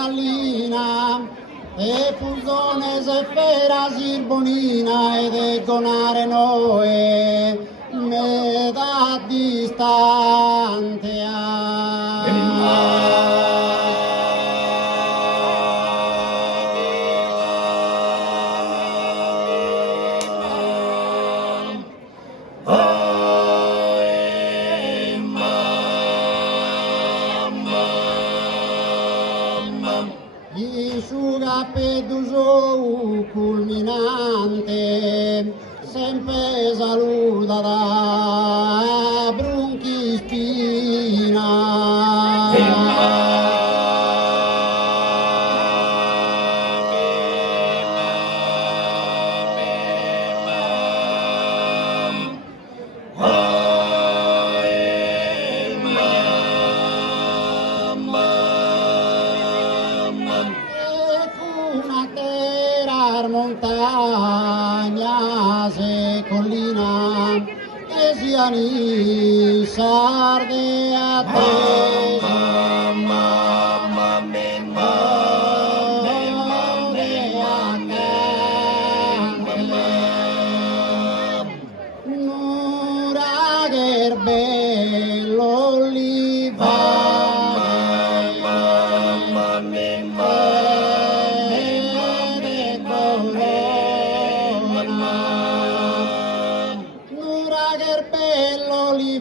stallina e pulzone se fera sirbonina ed egonare noi metà distante Peduso culminante sempre saluta da Brunchi Spina montagna se collina e siani sarde a te bello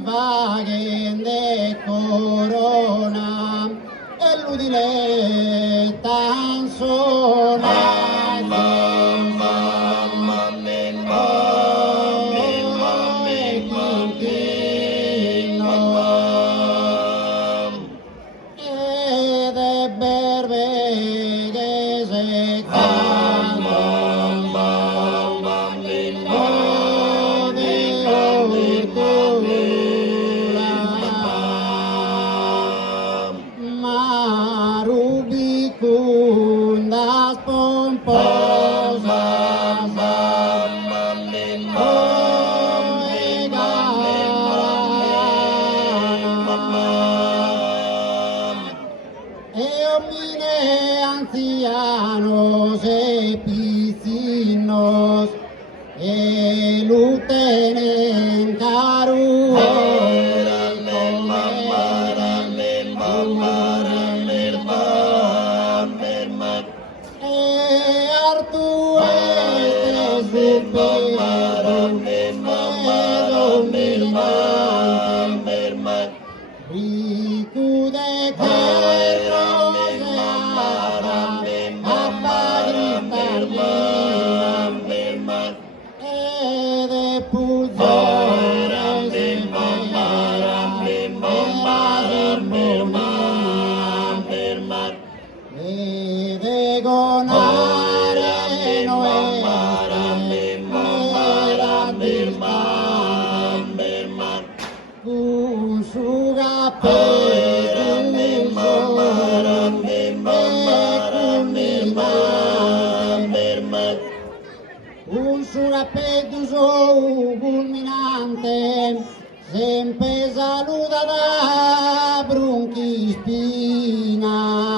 vaghe corona e l'udile tansona ed è berbe che se Rubicunda pomposa e omine anzianos e piscinos e lutenen caru ricude che ed è puzore ed egonare un surapeduso culminante sempre saluta da Brunchi Spina